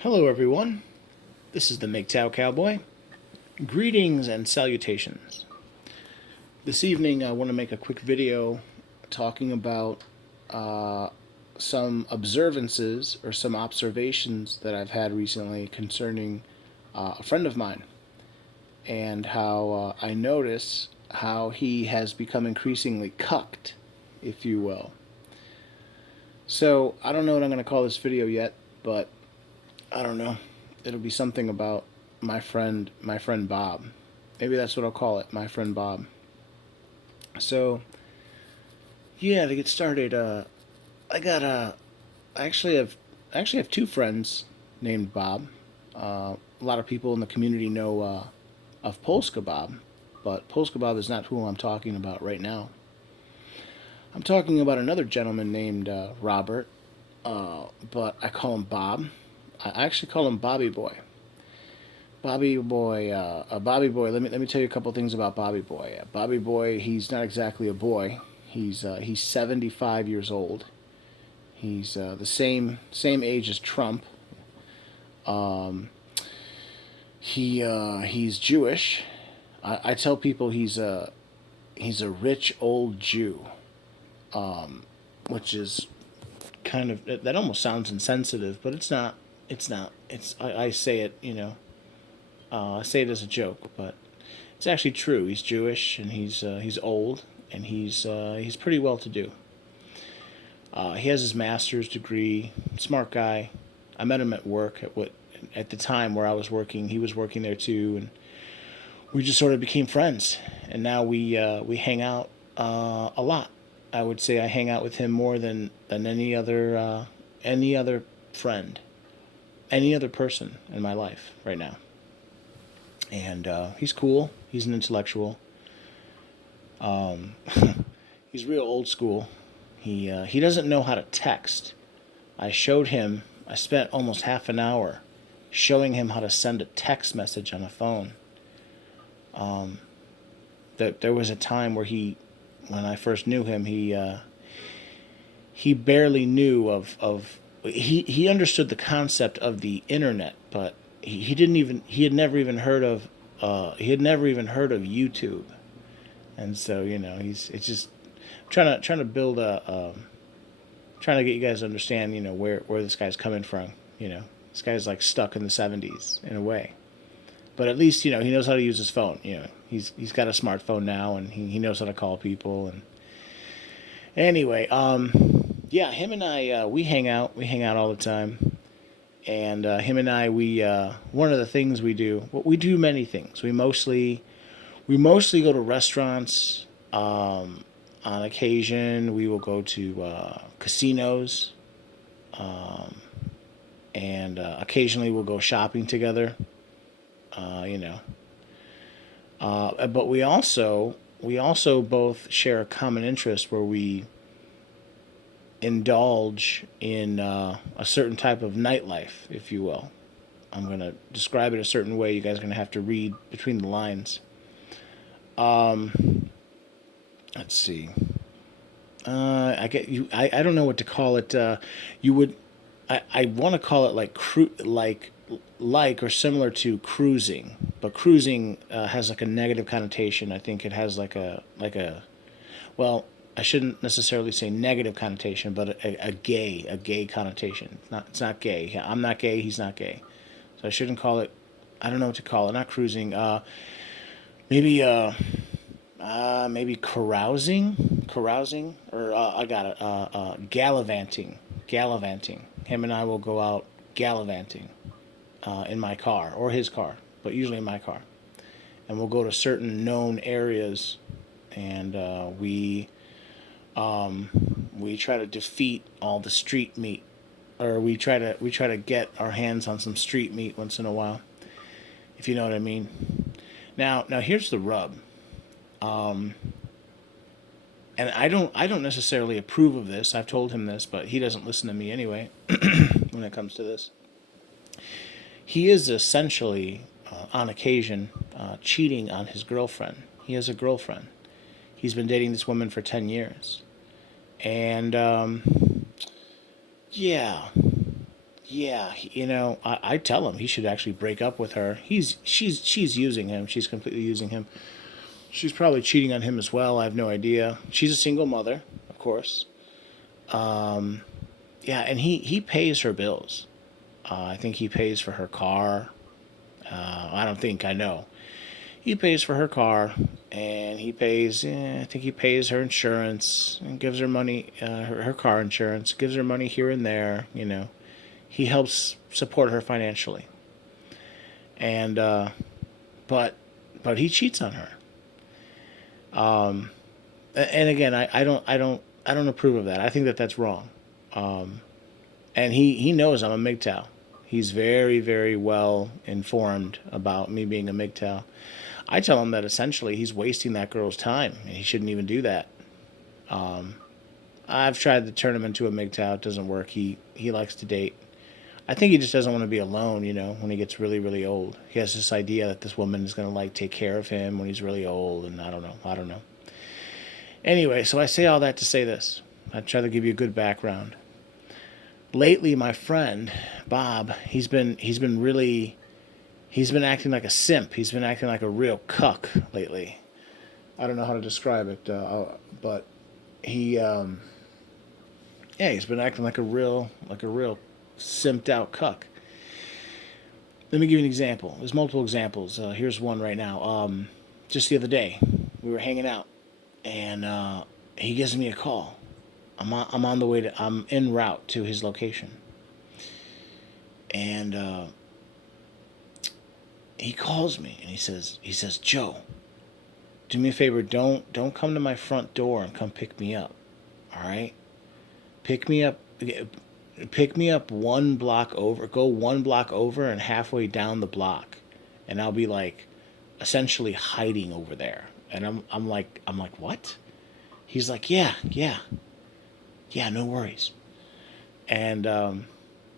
Hello, everyone. This is the MGTOW Cowboy. Greetings and salutations. This evening, I want to make a quick video talking about uh, some observances or some observations that I've had recently concerning a friend of mine and how I notice how he has become increasingly cucked, if you will. So, I don't know what I'm going to call this video yet, but I don't know. It'll be something about my friend Bob. Maybe that's what I'll call it, my friend Bob. So, yeah, to get started, I got I actually have two friends named Bob. A lot of people in the community know of Polska Bob, but Polska Bob is not who I'm talking about right now. I'm talking about another gentleman named Robert, but I call him Bob. I actually call him Bobby Boy. Bobby Boy. Let me tell you a couple things about Bobby Boy. Bobby Boy, he's not exactly a boy. He's 75 years old. He's the same age as Trump. He's Jewish. I tell people he's a rich old Jew, which is kind of that almost sounds insensitive, but it's not. It's not. I say it, I say it as a joke, but it's actually true. He's Jewish and he's old and he's pretty well to do. He has his master's degree. Smart guy. I met him at work at the time where I was working. He was working there too, and we just sort of became friends. And now we hang out a lot. I would say I hang out with him more than any other friend, any other person in my life right now. And he's cool. He's an intellectual. He's real old school. He doesn't know how to text. I showed him. I spent almost half an hour showing him how to send a text message on a phone. That there was a time where when I first knew him, he barely knew he understood the concept of the internet, but he didn't even he had never even heard of YouTube. And so it's just trying to build trying to get you guys to understand where this guy's coming from. This guy's like stuck in the 70s in a way, but at least he knows how to use his phone. He's got a smartphone now, and he knows how to call people. And anyway, yeah, him and I we hang out all the time. And him and I, we one of the things we do, well, we do many things. We mostly go to restaurants. On occasion, we will go to casinos, and occasionally we'll go shopping together. Uh, you know, but we also both share a common interest where we indulge in a certain type of nightlife, if you will. I'm going to describe it a certain way. You guys are going to have to read between the lines. Let's see. I get you. I don't know what to call it. You would. I want to call it like or similar to cruising, but cruising has like a negative connotation. I think it has like a well. I shouldn't necessarily say negative connotation, but a gay connotation. It's not gay. Yeah, I'm not gay. He's not gay, so I shouldn't call it. I don't know what to call it. Not cruising. Maybe maybe carousing, or I got it. Gallivanting. Him and I will go out gallivanting in my car or his car, but usually in my car, and we'll go to certain known areas, and we try to defeat all the street meat, or we try to get our hands on some street meat once in a while, if you know what I mean. Now here's the rub. And I don't necessarily approve of this. I've told him this, but he doesn't listen to me anyway when it comes to this. He is essentially, on occasion, cheating on his girlfriend. He has a girlfriend. He's been dating this woman for 10 years. And, yeah, Yeah, I tell him he should actually break up with her. She's using him. She's completely using him. She's probably cheating on him as well. I have no idea. She's a single mother, of course. Yeah, and he pays her bills. I think he pays for her car. I don't think, I know. He pays for her car, and he pays. I think he pays her insurance and gives her money, her car insurance. Gives her money here and there. He helps support her financially, and but he cheats on her. And again, I don't approve of that. I think that that's wrong. And he knows I'm a MGTOW. He's very, very well informed about me being a MGTOW. I tell him that essentially he's wasting that girl's time, and he shouldn't even do that. I've tried to turn him into a MGTOW. It doesn't work. He likes to date. I think he just doesn't want to be alone, when he gets really, really old. He has this idea that this woman is going to like take care of him when he's really old, and I don't know. I don't know. Anyway, so I say all that to say this. I try to give you a good background. Lately, my friend Bob, he's been acting like a simp. He's been acting like a real cuck lately. I don't know how to describe it, but he, yeah, he's been acting like a real simped out cuck. Let me give you an example. There's multiple examples. Here's one right now. Just the other day, we were hanging out, and he gives me a call. I'm en route to his location, and he calls me and he says, Joe, do me a favor, don't come to my front door and come pick me up. All right, pick me up. Pick me up one block over. Go one block over and halfway down the block, and I'll be like, essentially hiding over there. And I'm like, what? He's like, yeah, no worries. And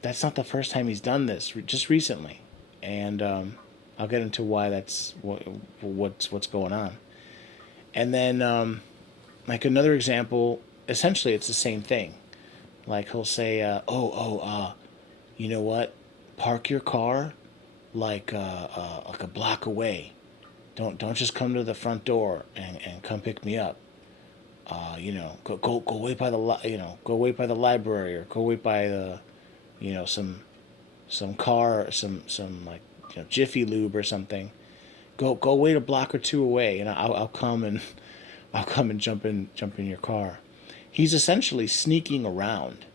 that's not the first time he's done this. Just recently, and I'll get into why that's what's going on. And then, like another example, essentially it's the same thing. Like he'll say, you know what? Park your car like a block away. Don't just come to the front door and come pick me up. Go wait by the go wait by the library, or go wait by the some car, some like Jiffy Lube or something. Go wait a block or two away, and I'll come and I'll come and jump in your car. He's essentially sneaking around,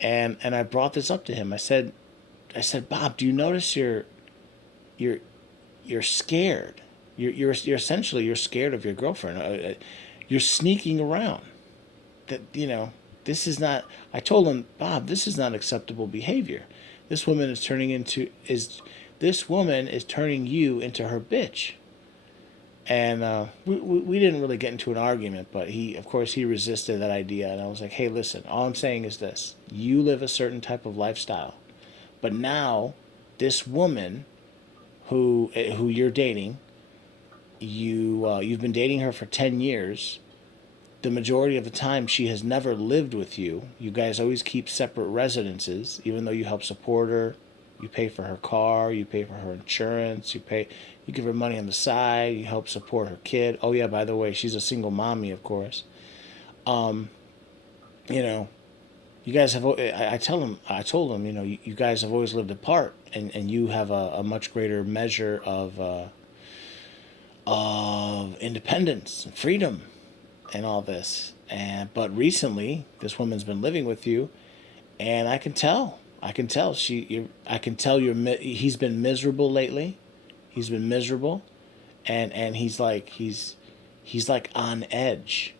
and I brought this up to him. I said, Bob, do you notice you're you're scared? You're essentially you're scared of your girlfriend. You're sneaking around. That this is not. I told him, Bob, this is not acceptable behavior. This woman is turning into is this woman is turning you into her bitch. And we didn't really get into an argument, but of course, he resisted that idea. And I was like, hey, listen, all I'm saying is this: you live a certain type of lifestyle, but now this woman who you're dating, you've been dating her for 10 years. The majority of the time, she has never lived with you. You guys always keep separate residences, even though you help support her. You pay for her car, you pay for her insurance, you give her money on the side, you help support her kid. Oh yeah, by the way, she's a single mommy, of course. You know, you guys have. I told him, you guys have always lived apart, and you have a much greater measure of independence and freedom and all this. But recently, this woman's been living with you, and I can tell. I can tell he's been miserable lately. He's been miserable, and he's like on edge.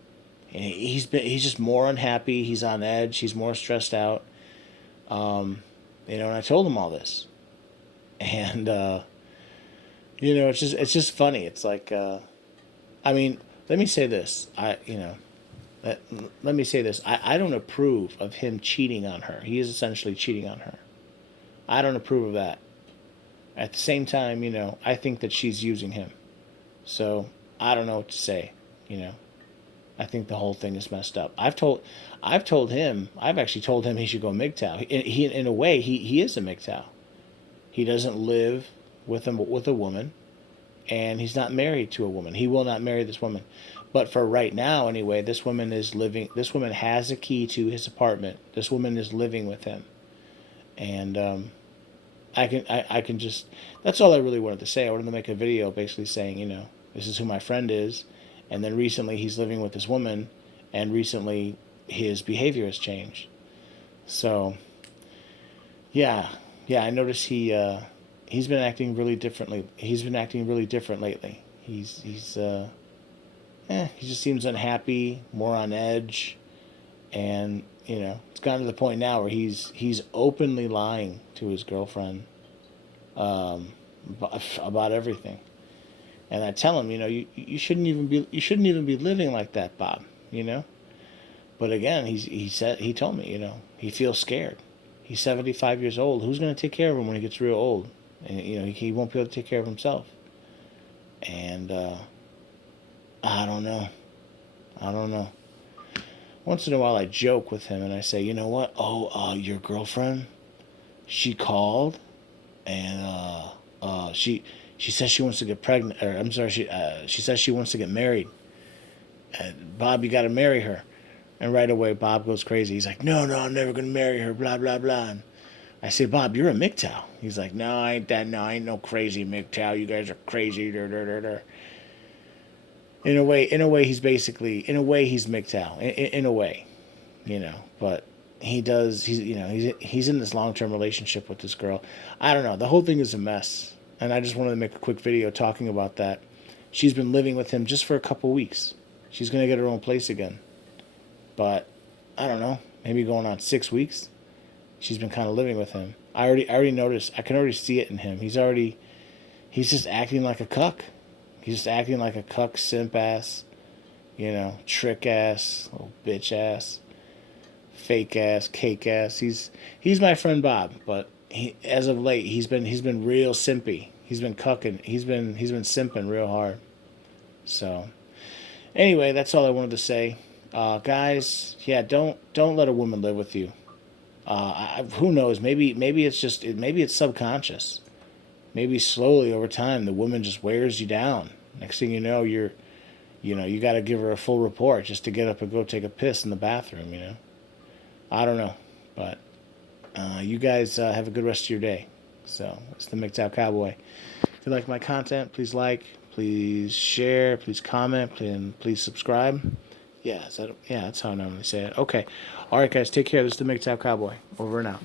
And he's just more unhappy. He's on edge. He's more stressed out. And I told him all this, and it's just funny. It's like, I mean, let me say this. Let me say this. I don't approve of him cheating on her. He is essentially cheating on her. I don't approve of that. At the same time, I think that she's using him. So I don't know what to say. You know. I think the whole thing is messed up. I've actually told him he should go MGTOW. In a way, he is a MGTOW. He doesn't live with a woman, and he's not married to a woman. He will not marry this woman. But for right now, anyway, this woman is living. This woman has a key to his apartment. This woman is living with him, and I can just. That's all I really wanted to say. I wanted to make a video basically saying, this is who my friend is, and then recently he's living with this woman, and recently his behavior has changed. So, yeah, I noticed he's been acting really differently. He's been acting really different lately. He just seems unhappy, more on edge, and it's gotten to the point now where he's openly lying to his girlfriend about everything. And I tell him, you shouldn't even be living like that, Bob. But again, he told me, he feels scared. He's 75 years old. Who's going to take care of him when he gets real old? And he won't be able to take care of himself. And I don't know. Once in a while, I joke with him and I say, you know what? Oh, your girlfriend, she called, and she says she wants to get pregnant. Or I'm sorry, she says she wants to get married. Bob, you got to marry her. And right away, Bob goes crazy. He's like, no, I'm never gonna marry her. Blah blah blah. And I say, Bob, you're a MGTOW. He's like, no, I ain't that. No, I ain't no crazy MGTOW. You guys are crazy. In a way, he's basically, he's MGTOW. In a way, but he does. He's in this long-term relationship with this girl. I don't know. The whole thing is a mess, and I just wanted to make a quick video talking about that. She's been living with him just for a couple weeks. She's gonna get her own place again, but I don't know. Maybe going on 6 weeks. She's been kind of living with him. I already noticed. I can already see it in him. He's just acting like a cuck. He's just acting like a cuck, simp ass, trick ass, little bitch ass, fake ass, cake ass. He's my friend Bob, but as of late he's been real simpy. He's been cucking. He's been simping real hard. So anyway, that's all I wanted to say, guys. Yeah, don't let a woman live with you. Who knows? Maybe it's subconscious. Maybe slowly over time the woman just wears you down. Next thing you know, you got to give her a full report just to get up and go take a piss in the bathroom. I don't know, but you guys have a good rest of your day. So it's the MGTOW Cowboy. If you like my content, please like, please share, please comment, and please subscribe. Yeah, that's how I normally say it. Okay. All right, guys, take care. This is the MGTOW Cowboy. Over and out.